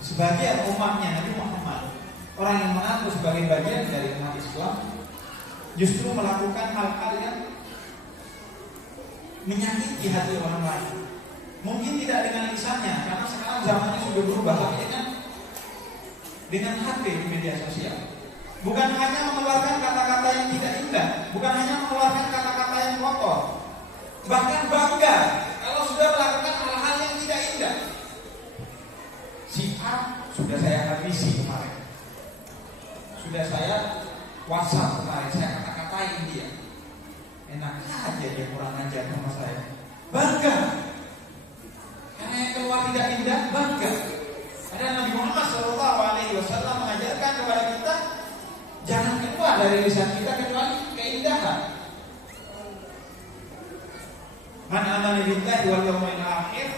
Sebagian umatnya Nabi Muhammad, orang yang mengaku sebagai bagian dari umat Islam, justru melakukan hal-hal yang menyakiti hati orang lain. Mungkin tidak dengan lisannya, karena sekarang zamannya sudah berubah, tapi dengan HP di media sosial. Bukan hanya mengeluarkan kata-kata yang tidak indah, bukan hanya mengeluarkan kata-kata yang kotor, bahkan bangga kalau sudah melakukan hal-hal yang tidak indah. Si A sudah saya habisi kemarin, sudah saya WhatsApp kemarin, saya kata-katain dia. Enak aja dia kurang ajar sama saya. Bangga. Karena yang keluar tidak indah, bangga. Ada Nabi Muhammad SAW mengajarkan kepada kita, jangan keluar dari lisan kita kecuali keindahan. Man amana billahi wal yawmil akhir.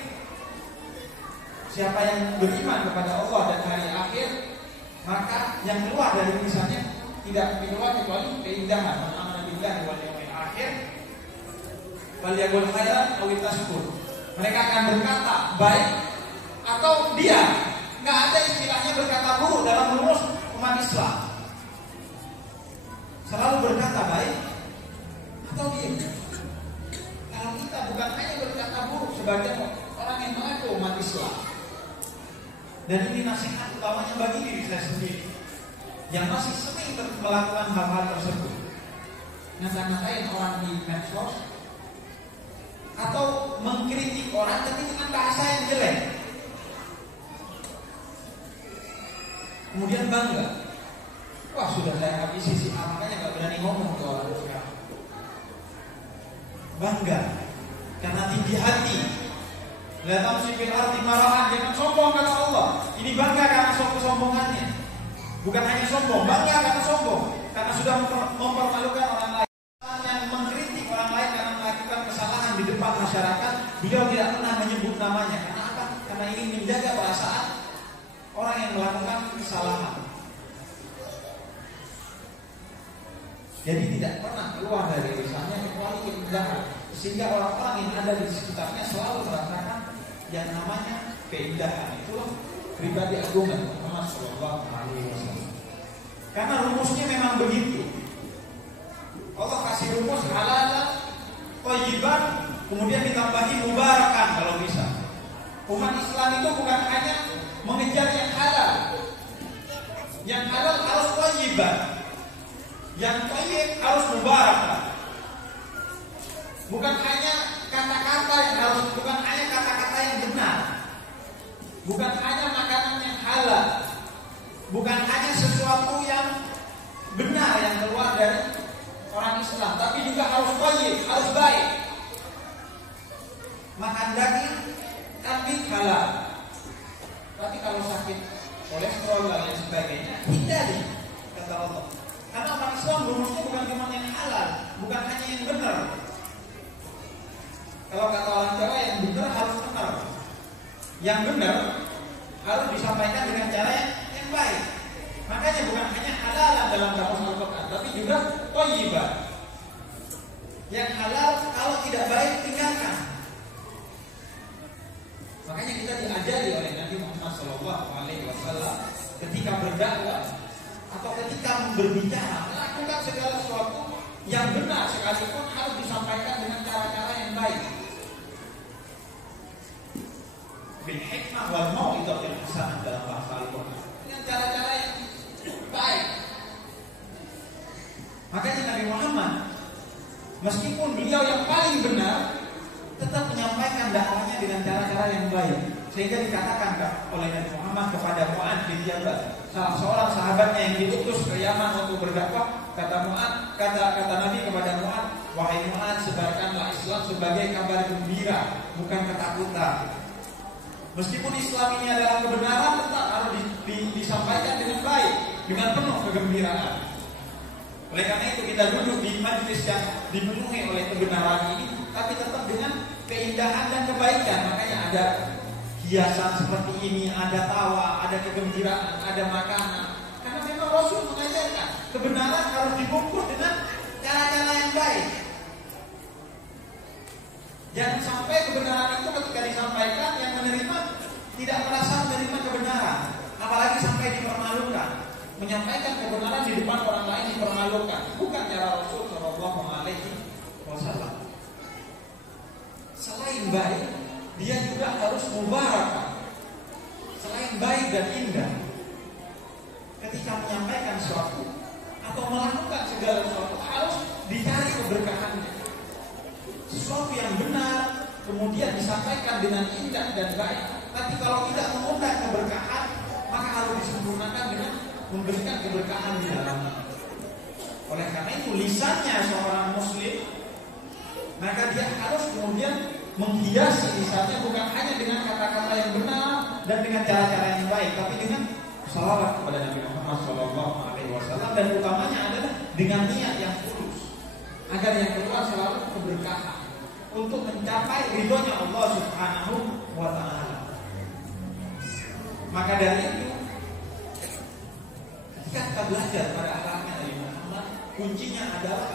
Siapa yang beriman kepada Allah dan hari akhir, maka yang keluar dari lisannya tidak keluar kecuali keindahan. Man amana billahi wal yawmil akhir wal yaqul khairan aw yaskur. Mereka akan berkata baik atau diam. Nggak ada istilahnya berkata buruk dalam rumus umat Islam. Selalu berkata baik atau diam. Kalau kita bukan hanya berkata buruk sebagai orang yang mengaku umat Islam. Dan ini nasihat utamanya bagi diri saya sendiri yang masih sering melakukan hal-hal tersebut. Ngata-ngatain orang di medsos atau mengkritik orang tapi dengan bahasa yang jelek. Kemudian bangga, wah sudah saya habisi si A, makanya gak berani ngomong ke orang sekarang. Bangga karena tinggi hati. La tamshi fil ardi marahan, jangan sombong kata Allah. Ini bangga karena kesombongannya. Bukan hanya sombong, bangga karena sombong, karena sudah mempermalukan orang lain. Yang mengkritik orang lain karena melakukan kesalahan di depan masyarakat, beliau tidak pernah menyebut namanya. Karena apa? Karena ingin menjaga perasaan orang yang melakukan kesalahan. Jadi tidak pernah keluar dari lisannya kecuali keindahan, sehingga orang-orang yang ada di sekitarnya selalu merasakan yang namanya keindahan. Itulah pribadi agungan Muhammad SAW. Karena rumusnya memang begitu. Allah kasih rumus halal, thayyiban, kemudian ditambahi mubarakan kalau bisa. Umat Islam itu bukan hanya mengejar yang halal. Yang halal harus thayyiban, yang thayyib harus mubarakan. Bukan hanya kata-kata yang harus, bukan hanya kata-kata yang benar, bukan hanya makanan yang halal, bukan hanya sesuatu yang benar yang keluar dari orang Islam, tapi juga harus thayyib, harus baik. Makan daging kambing halal, tapi kalau sakit kolesterol dan lain sebagainya hindari, kata Allah. Karena orang Islam rumusnya bukan cuma yang halal, bukan hanya yang benar. Kalau kata orang Jawa, yang benar harus benar. Yang benar harus disampaikan dengan cara yang baik. Makanya bukan hanya halal dalam kamus Al-Quran, tapi juga thayyiban. Yang halal kalau tidak baik tinggalkan. Makanya kita diajari oleh Nabi Muhammad SAW ketika berdakwah atau ketika berbicara, melakukan segala sesuatu yang benar sekalipun harus disampaikan dengan cara-cara yang baik. Bil hikmah wal mau'izatil hasanah dalam bahasa Al-Quran. Dengan cara-cara yang baik. Makanya Nabi Muhammad, meskipun beliau yang paling benar, tetap menyampaikan dakwahnya dengan cara-cara yang baik. Sehingga dikatakan oleh Nabi Muhammad kepada Mu'adz bin Jabal, salah seorang sahabatnya yang diutus ke Yaman untuk berdakwah, kata Nabi kepada Mu'adz, wahai Mu'adz, sebarkanlah Islam sebagai kabar gembira, bukan ketakutan. Meskipun Islam ini adalah kebenaran, tetap harus disampaikan dengan baik, dengan penuh kegembiraan. Oleh karena itu kita duduk di majelis yang dipenuhi oleh kebenaran ini, tapi tetap dengan keindahan dan kebaikan. Makanya ada hiasan seperti ini, ada tawa, ada kegembiraan, ada makanan. Karena memang Rasul mengajarkan kebenaran harus dibungkus dengan cara-cara yang baik. Jangan sampai kebenaran itu ketika disampaikan yang menerima tidak merasa menerima kebenaran, apalagi sampai dipermalukan. Menyampaikan kebenaran di depan orang lain dipermalukan, bukan cara Rasul Shallallahu Alaihi Wasallam. Selain baik, dia juga harus mubarakah. Selain baik dan indah, ketika menyampaikan sesuatu atau melakukan segala sesuatu harus dicari keberkahannya. Sesuatu yang benar kemudian disampaikan dengan indah dan baik, tapi kalau tidak mengundang keberkahan, maka harus disempurnakan dengan memberikan keberkahan di dalamnya. Oleh karena itu lisannya seorang muslim, maka dia harus kemudian menghiasi lisannya bukan hanya dengan kata-kata yang benar dan dengan cara-cara yang baik, tapi dengan salawat kepada Nabi Muhammad SAW, dan utamanya adalah dengan niat yang tulus, agar yang keluar selalu keberkahan untuk mencapai ridhonya Allah Subhanahu wa Ta'ala. Maka dari itu, ketika kita belajar pada akhlaknya Nabi Muhammad, kuncinya adalah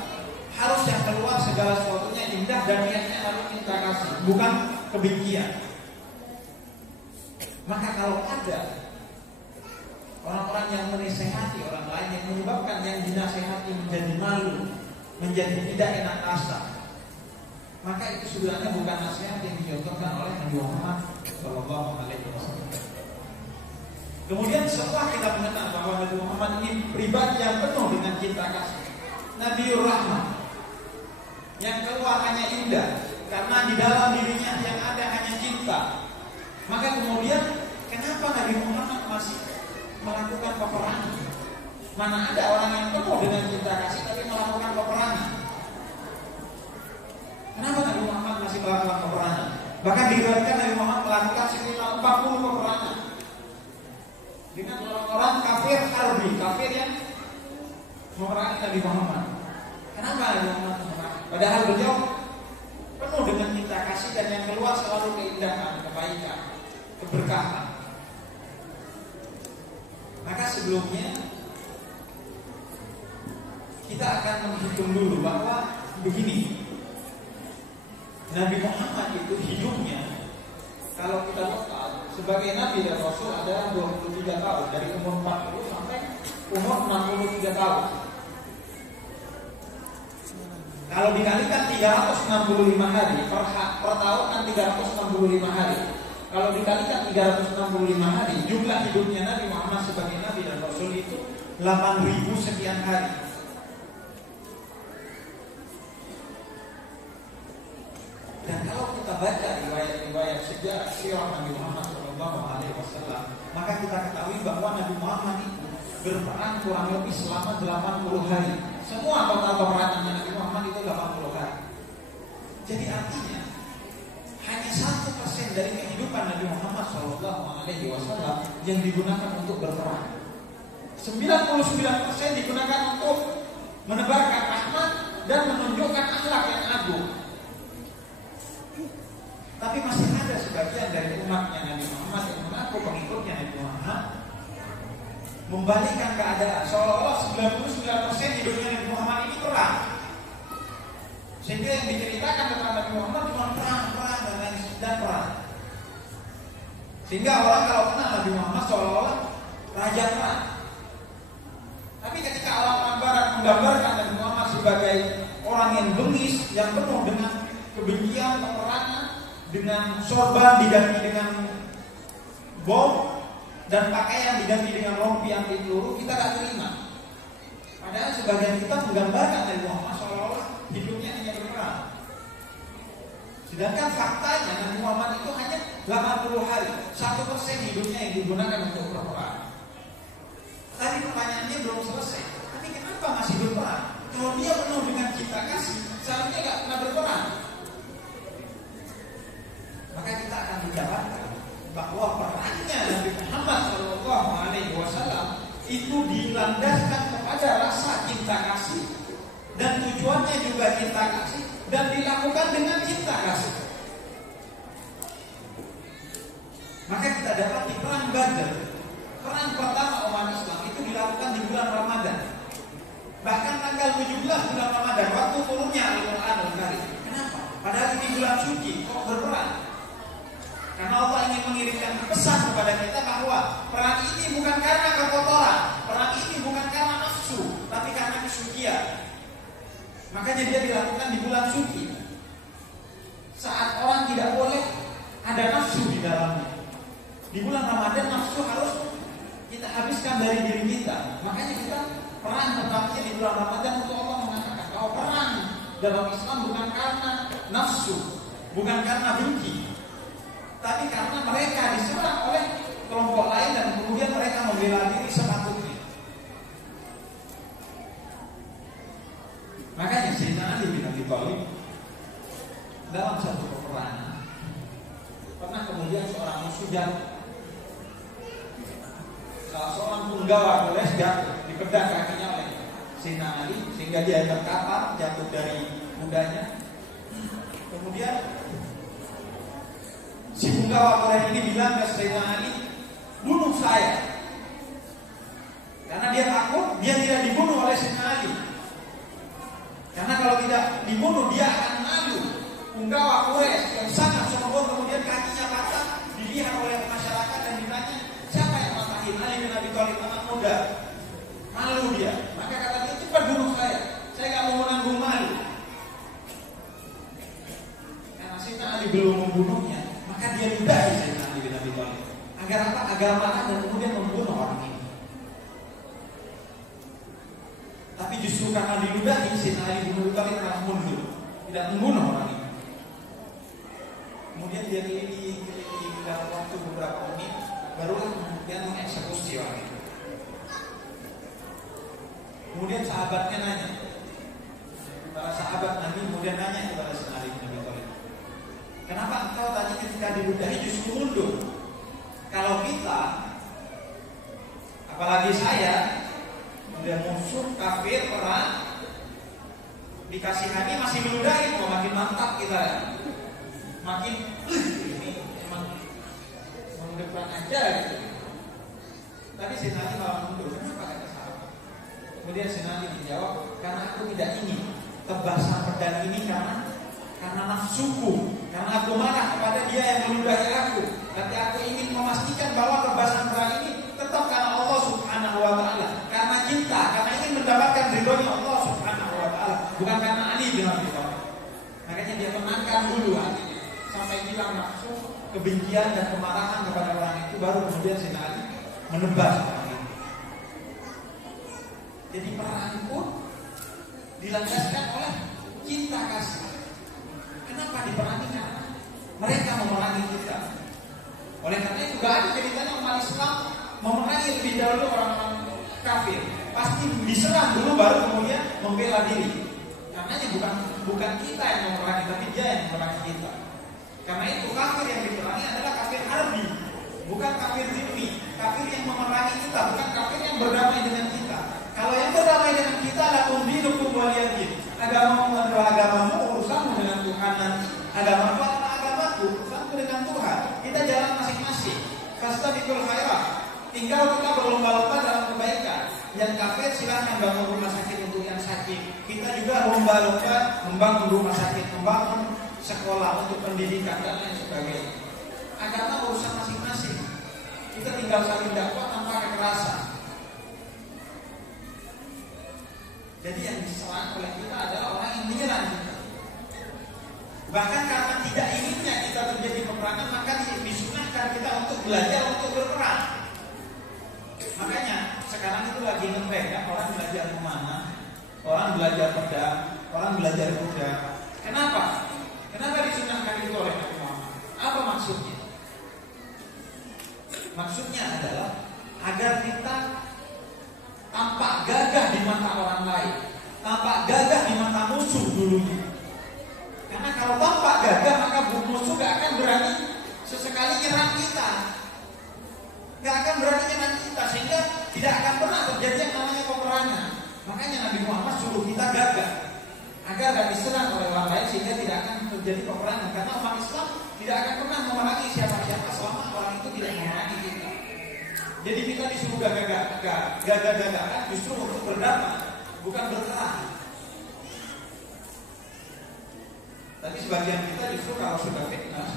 harus yang keluar segala sesuatunya indah dan niatnya harus cinta kasih, bukan kebencian. Maka kalau ada orang-orang yang menasehati orang lain yang menyebabkan yang dinasehati menjadi malu, menjadi tidak enak rasa, maka itu sebenarnya bukan nasihat yang dicontohkan oleh Nabi Muhammad Shallallahu Alaihi Wasallam. Kemudian setelah kita mengenal bahwa Nabi Muhammad ini pribadi yang penuh dengan cinta kasih, Nabiur Rahmah, yang keluar hanya indah karena di dalam dirinya yang ada hanya cinta, maka kemudian kenapa Nabi Muhammad masih melakukan peperangan? Mana ada orang yang penuh dengan cinta kasih tapi melakukan peperangan? Kenapa Nabi Muhammad masih melakukan peperangan? Bahkan diriwayatkan Nabi Muhammad melakukan sekitar 40 peperangan dengan orang-orang kafir harbi, kafir yang memerangi Nabi Muhammad. Kenapa Nabi Muhammad memerangi? Padahal beliau penuh dengan cinta kasih dan yang keluar selalu keindahan, kebaikan, keberkahan. Maka sebelumnya kita akan menghitung dulu bahwa begini, Nabi Muhammad itu hidupnya, kalau kita total sebagai Nabi dan Rasul adalah 23 tahun, dari umur 40 sampai umur 63 tahun. Kalau dikalikan 365 hari per tahun kan 365 hari. Kalau dikalikan 365 hari, jumlah hidupnya Nabi Muhammad sebagai Nabi dan Rasul itu 8.000 sekian hari. Dan kalau kita baca riwayat-riwayat sejarah sirah Nabi Muhammad SAW, maka kita ketahui bahwa Nabi Muhammad itu berperang kurang lebih selama 80 hari. Semua total peperangan Nabi Muhammad itu 80 hari. Jadi artinya hanya 1% dari kehidupan Nabi Muhammad SAW yang digunakan untuk berperang. 99% digunakan untuk menebarkan rahmat dan menunjukkan akhlak yang agung. Tapi masih ada sebagian dari umatnya Nabi Muhammad yang mengaku pengikutnya Nabi Muhammad membalikkan keadaan, seolah-olah 99% hidupnya Nabi Muhammad ini perang. Sehingga yang diceritakan tentang Nabi Muhammad cuma perang dan perang. Sehingga orang kalau kenal Nabi Muhammad seolah-olah raja perang. Tapi ketika orang Barat menggambarkan Nabi Muhammad sebagai orang yang bengis, yang penuh dengan kebencian, peperangan, dengan sorban diganti dengan bom, dan pakaian diganti dengan rompi anti peluru, kita tak terima. Padahal sebagian kita menggambarkan Nabi Muhammad seolah-olah hidupnya hanya berperang. Sedangkan faktanya Nabi Muhammad itu hanya 80 hari, 1% hidupnya yang digunakan untuk berperang. Tadi pertanyaannya belum selesai. Tapi kenapa masih berperang? Kalau dia penuh dengan cinta kasih, seharusnya nggak pernah berperang. Maka kita akan bicarakan bahwa perannya Nabi Muhammad SAW itu dilandaskan kepada rasa cinta kasih, dan tujuannya juga cinta kasih, dan dilakukan dengan cinta kasih. Maka kita dapat di perang Badar, perang pertama umat Islam itu dilakukan di bulan Ramadan. Bahkan tanggal 17 bulan Ramadan, waktu turunnya Al-Quranul Karim. Kenapa? Padahal ini bulan suci, kok berperang? Karena Allah ingin mengirimkan pesan kepada kita bahwa perang ini bukan karena kekotoran, perang ini bukan karena nafsu, tapi karena kesucian. Makanya dia dilakukan di bulan suci, saat orang tidak boleh ada nafsu di dalamnya. Di bulan Ramadan nafsu harus kita habiskan dari diri kita. Makanya kita perang pertamanya di bulan Ramadan untuk Allah mengatakan bahwa perang dalam Islam bukan karena nafsu, bukan karena benci, tapi karena mereka diserang oleh kelompok lain dan kemudian mereka membela diri sepatutnya. Makanya Sayyidina Ali bin Abi Thalib dalam satu peperangan pernah kemudian seorang musuh jatuh. Salah seorang punggawa Quraisy jatuh, dipedang kakinya oleh Sayyidina Ali sehingga dia terkapar, jatuh dari kudanya. Kemudian si punggawa Quraisy ini bilang ke Sayyidina Ali, bunuh saya. Karena dia takut dia tidak dibunuh oleh Sayyidina Ali. Karena kalau tidak dibunuh dia akan malu. Punggawa Quraisy yang sangat sombong kemudian kakinya patah, dilihat oleh masyarakat dan ditanya, siapa yang matahin Ali bin Abi Thalib anak muda? Malu dia. Maka kata dia, cepat bunuh saya nggak mau menanggung malu. Karena Sayyidina Ali belum membunuhnya, maka dia ludahi Sayyidina Ali bin Abi Thalib. Agar apa? Agar marah dan kemudian membunuh orang ini. Tapi justru karena diludahi, Sayyidina Ali bin Abi Thalib malah mundur, tidak membunuh orang ini. Kemudian dia keliling dalam waktu beberapa menit, barulah kemudian mengeksekusi orang itu. Kemudian sahabatnya nanya, para sahabat Nabi kemudian nanya kepada Sayyidina Ali bin Abi Thalib, kenapa engkau tadi ketika diludahi justru mundur? Kalau kita, apalagi saya, udah musuh kafir perang, dikasihani masih meludahi, kok makin mantap kita ya. Makin ini emang depan aja gitu. Tapi Sayyidina Ali malah mundur. Kenapa kata sahabat? Kemudian Sayyidina Ali menjawab, karena aku tidak ingin tebasan pedang ini karena nafsuku, karena aku marah kepada dia yang meludahi aku. Tapi aku ingin memastikan bahwa tebasan pedang ini tetap karena Allah Subhanahu wa Ta'ala, karena cinta, karena ingin mendapatkan ridhonya Allah Subhanahu wa Ta'ala, bukan karena Ali bin Abi Thalib. Makanya dia menangkan dulu hatinya sampai hilang nafsu, kebencian dan kemarahan kepada orang itu, baru kemudian Sayyidina Ali menebas orang itu. Jadi perang pun dilandaskan oleh cinta kasih. Kenapa diperangi? Karena mereka memerangi kita. Oleh karena itu gak ada ceritanya umat Islam memerangi lebih dahulu orang-orang kafir. Pasti diserang dulu baru kemudian membela diri. Karena bukan kita yang memerangi, tapi dia yang memerangi kita. Karena itu kafir yang diperangi adalah kafir harbi, bukan kafir zimmi. Kafir yang memerangi kita, bukan kafir yang berdamai dengan kita. Kalau yang berdamai dengan kita adalah dinukum waliyadin. Agamamu adalah agamamu, urusanmu dengan Tuhan nanti. Agamamu adalah agamaku, urusanku dengan Tuhan. Kita jalan masing-masing. Fastabiqul khairat. Tinggal kita berlomba-lomba dalam kebaikan. Yang kafir silahkan bangun rumah sakit untuk yang sakit. Kita juga lomba-lomba membangun rumah sakit, membangun sekolah untuk pendidikan dan lain sebagainya. Agama urusan masing-masing. Kita tinggal saling dakwah tanpa kekerasan. Jadi yang diserang oleh kita adalah orang yang menyerang kita. Bahkan karena tidak inginnya kita terjadi peperangan, maka disunahkan kita untuk belajar untuk berperang. Makanya sekarang itu lagi ngetren ya, orang belajar memanah, orang belajar pedang, orang belajar kuda. Kenapa? Kenapa disunahkan itu oleh Nabi Muhammad? Apa maksudnya? Maksudnya adalah agar kita tampak gagah di mata orang lain, tampak gagah di mata musuh dulunya. Karena kalau tampak gagah maka musuh gak akan berani sesekali nyerang kita, gak akan berani nyerang kita, sehingga tidak akan pernah terjadi yang namanya peperangan. Makanya Nabi Muhammad suruh kita gagah agar gak diserang oleh orang lain, sehingga tidak akan terjadi peperangan. Karena umat Islam tidak akan pernah memerangi siapa-siapa selama orang itu tidak memerangi kita. Jadi kita disuruh gagah-gagahan justru untuk berdamai, bukan berperang. Tapi sebagian kita justru kalau sudah fitnah,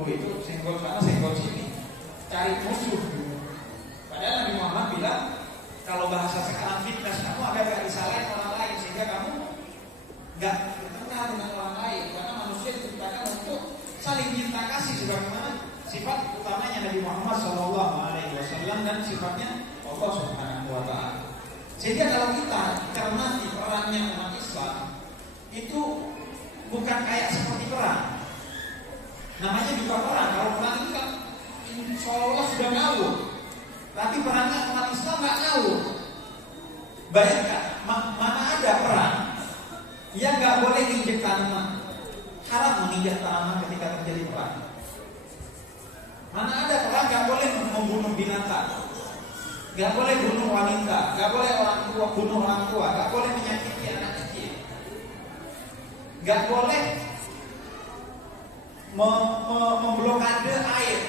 itu senggol sana senggol sini, cari musuh. Padahal Nabi Muhammad bilang, kalau bahasa sekarang fitnah, kamu agak disalahin orang lain sehingga kamu gak bertengkar dengan orang lain. Karena manusia diciptakan untuk saling cinta kasih sebagaimana sifat utamanya Nabi Muhammad SAW dan sifatnya Allah Subhanahu Wa Taala. Sehingga kalau kita cermati perannya umat Islam itu bukan kayak seperti perang. Namanya juga perang. Kalau perang itu kan seolah-olah sudah ngawur. Tapi perangnya umat Islam nggak ngawur. Bayangkan, mana ada perang yang nggak boleh injek tanaman. Haram menginjak tanaman ketika terjadi perang. Mana ada perang nggak boleh membunuh binatang, nggak boleh bunuh wanita, nggak boleh orang tua bunuh orang tua, nggak boleh menyakiti anak kecil, nggak boleh memblokade air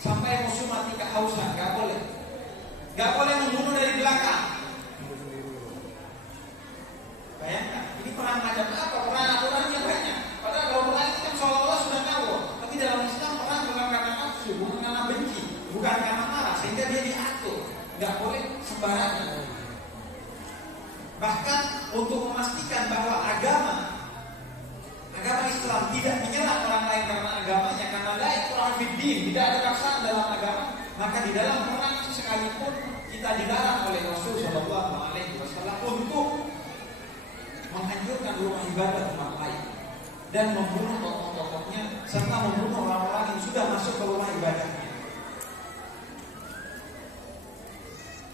sampai musuh mati kehausan, nggak boleh, nggak boleh membunuh dari belakang. Bayangkan, ini perang macam apa? Perang aturannya banyak. Padahal kalau perang itu kan seolah-olah sudah ngawur. Tapi dalam Islam perang bukan karena nafsu, bukan karena benci, bukan karena marah, sehingga dia diatur. Nggak boleh sembarangan. Bahkan untuk memastikan bahwa agama Islam tidak menyerang orang lain karena agamanya, karena la ikraha fid din, tidak ada paksaan dalam agama, maka di dalam perang itu sekalipun kita dilarang oleh Rasul Shallallahu Alaihi Wasallam untuk menghancurkan rumah ibadah umat lain dan membunuh tokoh-tokohnya serta membunuh orang-orang yang sudah masuk ke rumah ibadahnya.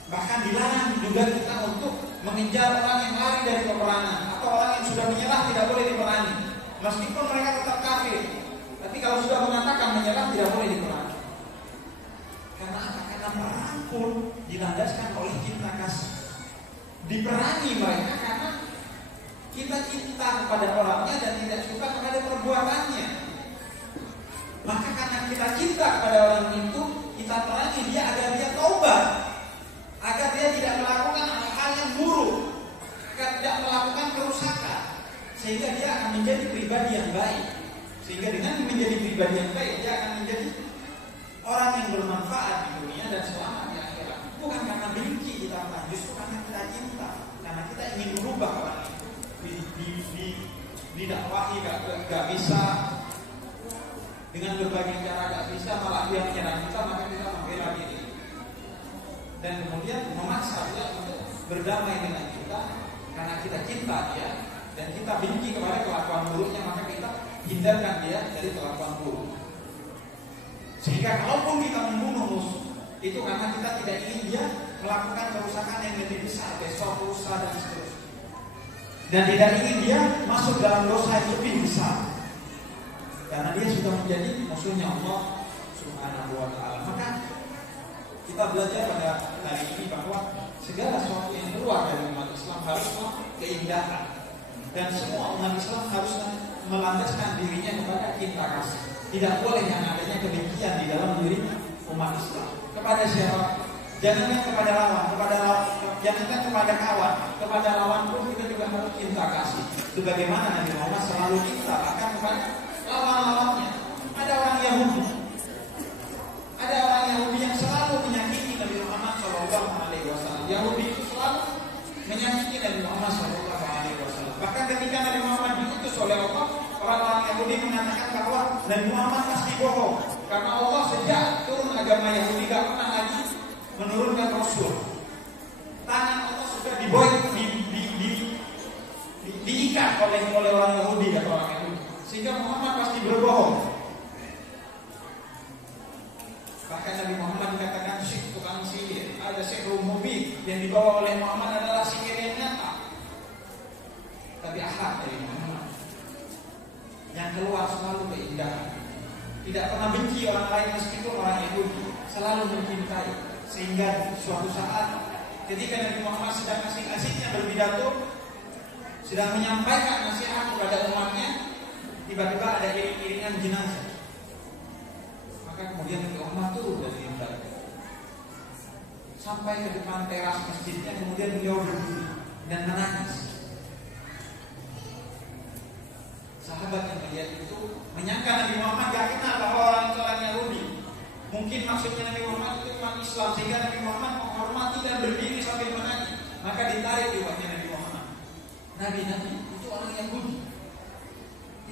Bahkan dilarang juga kita untuk mengejar orang yang lari dari peperangan atau orang yang sudah menyerah tidak boleh diperangi. Meskipun mereka tetap kafir, tapi kalau sudah mengatakan menyerah tidak boleh diperangi. Karena apa? Karena perang pun dilandaskan oleh cinta kasih. Diperangi mereka karena kita cinta kepada orangnya dan tidak suka kepada perbuatannya. Maka karena kita cinta kepada orang itu, kita perangi dia agar dia taubat, agar dia tidak melakukan hal-hal yang buruk, agar tidak melakukan kerusakan, sehingga dia akan menjadi pribadi yang baik. Sehingga dengan menjadi pribadi yang baik, dia akan menjadi orang yang bermanfaat di dunia dan selamat di akhirat. Bukan karena benci kita perang, justru karena kita cinta, karena kita ingin merubah orang itu. Didakwahi gak bisa, dengan berbagai cara gak bisa, malah dia menyerang kita, maka kita membela diri dan kemudian memaksa dia untuk berdamai dengan kita karena kita cinta dia dan kita benci kepada kelakuan buruknya, maka kita hindarkan dia dari kelakuan buruk. Sehingga kalaupun kita membunuh musuh itu karena kita tidak ingin dia melakukan kerusakan yang lebih besar, besok rusak dan seterusnya, dan tidak ingin dia masuk dalam dosa yang lebih besar karena dia sudah menjadi musuhnya Allah Subhanahu Wa Taala. Maka kita belajar pada hari ini bahwa segala sesuatu yang keluar dari umat Islam harus keindahan, dan semua umat Islam harus melandaskan dirinya kepada cinta kasih. Tidak boleh yang adanya kebencian di dalam diri umat Islam kepada siapa. Jangankan kepada lawan, jangankan kepada kawan, kepada lawan pun kita juga harus cinta kasih. Sebagaimana Nabi Muhammad selalu cinta bahkan kepada lawan-lawannya. Ada orang Yahudi yang selalu menyakiti Nabi Muhammad SAW. Yahudi itu selalu menyakiti Nabi Muhammad SAW. Bahkan ketika Nabi Muhammad diutus oleh Allah, orang-orang Yahudi mengatakan bahwa Nabi Muhammad pasti bohong karena Allah sejak turun agama Yahudi gak pernah lagi menurunkan Rasul. Tangan Allah sudah diikat oleh orang Yahudi dan orang Yahudi, sehingga Muhammad pasti berbohong. Bahkan Nabi Muhammad dikatakan syekh, tukang sihir. Ada syihrul mubin, yang dibawa oleh Muhammad adalah sihir yang nyata. Tapi akhlak dari Muhammad yang keluar selalu keindahan, tidak pernah benci orang lain meskipun orang Yahudi, selalu mencintai. Sehingga suatu saat ketika Nabi Muhammad sedang asik-asiknya berpidato, sedang menyampaikan nasihat kepada umatnya, tiba-tiba ada iring-iringan jenazah. Maka kemudian Nabi Muhammad turun dari mimbar sampai ke depan teras masjidnya, kemudian beliau berdiri dan menangis. Sahabat yang melihat itu menyangka Nabi Muhammad gak kenal bahwa orang itu orang Yahudi. Mungkin maksudnya Nabi Muhammad itu umat Islam, sehingga Nabi Muhammad menghormati dan berdiri sambil menangis. Maka ditarik jubahnya Nabi Muhammad. Nabi itu orang Yahudi.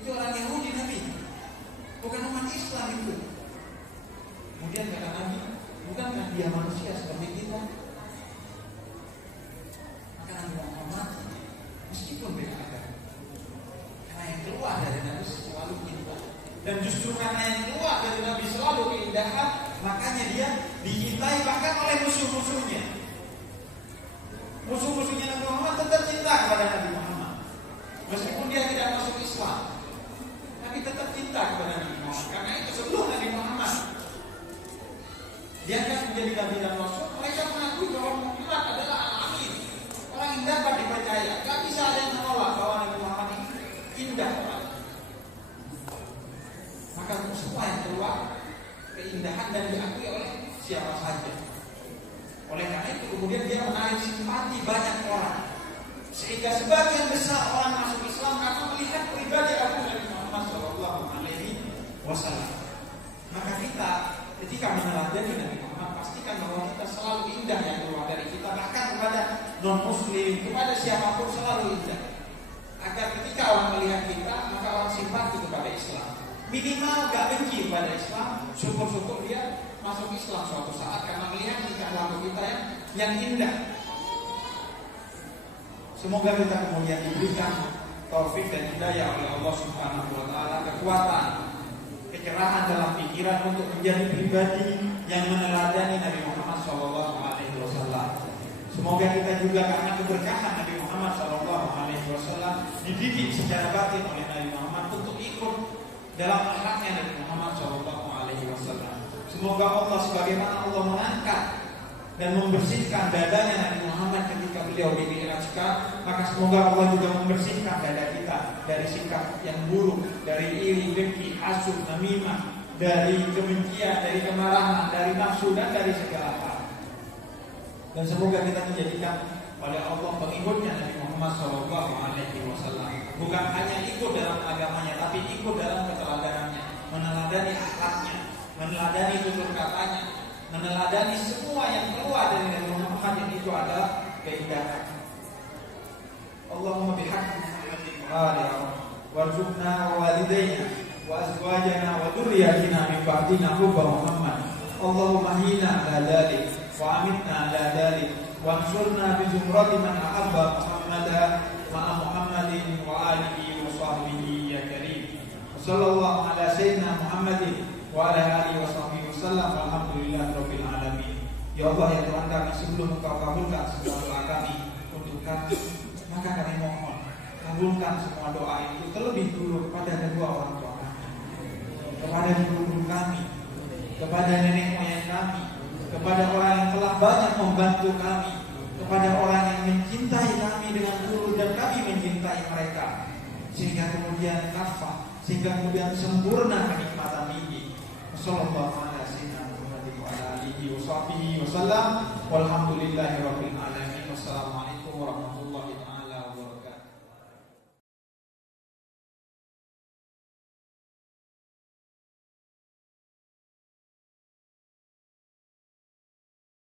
Itu orang Yahudi Nabi, bukan umat Islam itu. Kemudian kata Nabi, bukankah dia manusia seperti kita? Maka Nabi Muhammad meskipun beda agama, karena yang keluar dari Nabi selalu indah. Dan justru karena yang keluar dari Nabi selalu keindahan, makanya dia dicintai bahkan oleh musuh-musuhnya. Musuh-musuhnya Nabi Muhammad tetap cinta kepada Nabi Muhammad, meskipun dia tidak masuk Islam, tapi tetap cinta kepada Nabi Muhammad. Karena itu sebelum Nabi Muhammad diangkat menjadi Nabi dan Rasul, mereka mengakui bahwa Muhammad adalah al-amin, orang yang dapat dipercaya. Gak bisa ada yang menolak bahwa Nabi Muhammad ini indah. Maka semua yang keluar keindahan dan diakui oleh siapa saja. Oleh karena itu kemudian dia menarik simpati banyak orang, sehingga sebagian besar orang masuk Islam karena melihat pribadi Abu Nabi Muhammad Shallallahu Alaihi Wasallam. Maka kita ketika meneladani Nabi Muhammad, pastikan bahwa kita selalu indah yang keluar dari kita, bahkan kepada non-muslim, kepada siapapun selalu indah. Agar ketika orang melihat kita, maka orang simpati kepada Islam. Minimal gak benci kepada Islam, syukur-syukur dia masuk Islam suatu saat karena melihat tingkah laku kita yang indah. Semoga kita kemudian diberikan taufik dan hidayah oleh Allah Subhanahu wa taala, kekuatan, kecerahan dalam pikiran untuk menjadi pribadi yang meneladani Nabi Muhammad SAW. Semoga kita juga karena keberkahan Nabi Muhammad SAW dididik secara batin oleh Nabi Muhammad untuk ikut dalam akhlaknya Nabi Muhammad SAW. Semoga Allah, sebagaimana Allah mengangkat dan membersihkan dadanya Nabi Muhammad ketika beliau dimi'rajkan, maka semoga Allah juga membersihkan dada kita dari sikap yang buruk, dari iri, dengki, hasud, namimah, dari kebencian, dari kemarahan, dari nafsu dan dari segala hal. Dan semoga kita menjadikan oleh Allah pengikutnya Nabi Muhammad SAW, bukan hanya ikut dalam agamanya, tapi ikut dalam keteladanannya, meneladani akhlaknya, meneladani tutur katanya, meneladani semua yang keluar dari Nabi Muhammad, yang itu adalah keindahan. Allahumma bihaqqi Muhammadin wa alihi warzuqna wa walidayna wa azwajana wa dhurriyyatina min ba'dina hubba Muhammad. Allahumma hina ala dhalik wa amitna ala dhalik wa ansurna bi zumrati man ahabba Muhammadan ma'a Muhammadin wa alihi wa sahbihi ya karim. Sallallahu ala sayyidina Muhammadin wa ala alihi wa sahbihi wasallam. Alhamdulillahirabbil alamin. Ya Allah, ya Tuhan kami, sebelum Engkau kabulkan semua doa kami untuk kami, maka kami mohon kabulkan semua doa itu terlebih dulu kepada kedua orang tua kami, kepada guru kami, kepada nenek moyang kami, kepada orang yang telah banyak membantu kami, kepada orang yang mencintai kami dengan tulus dan kami mencintai mereka, sehingga kemudian kafah, sehingga kemudian sempurna kenikmatan ini. Sallallahu alaihi wa alihi wasallam. Walhamdulillahirabbil alamin. Wassalamualaikum warahmatullahi wabarakatuh.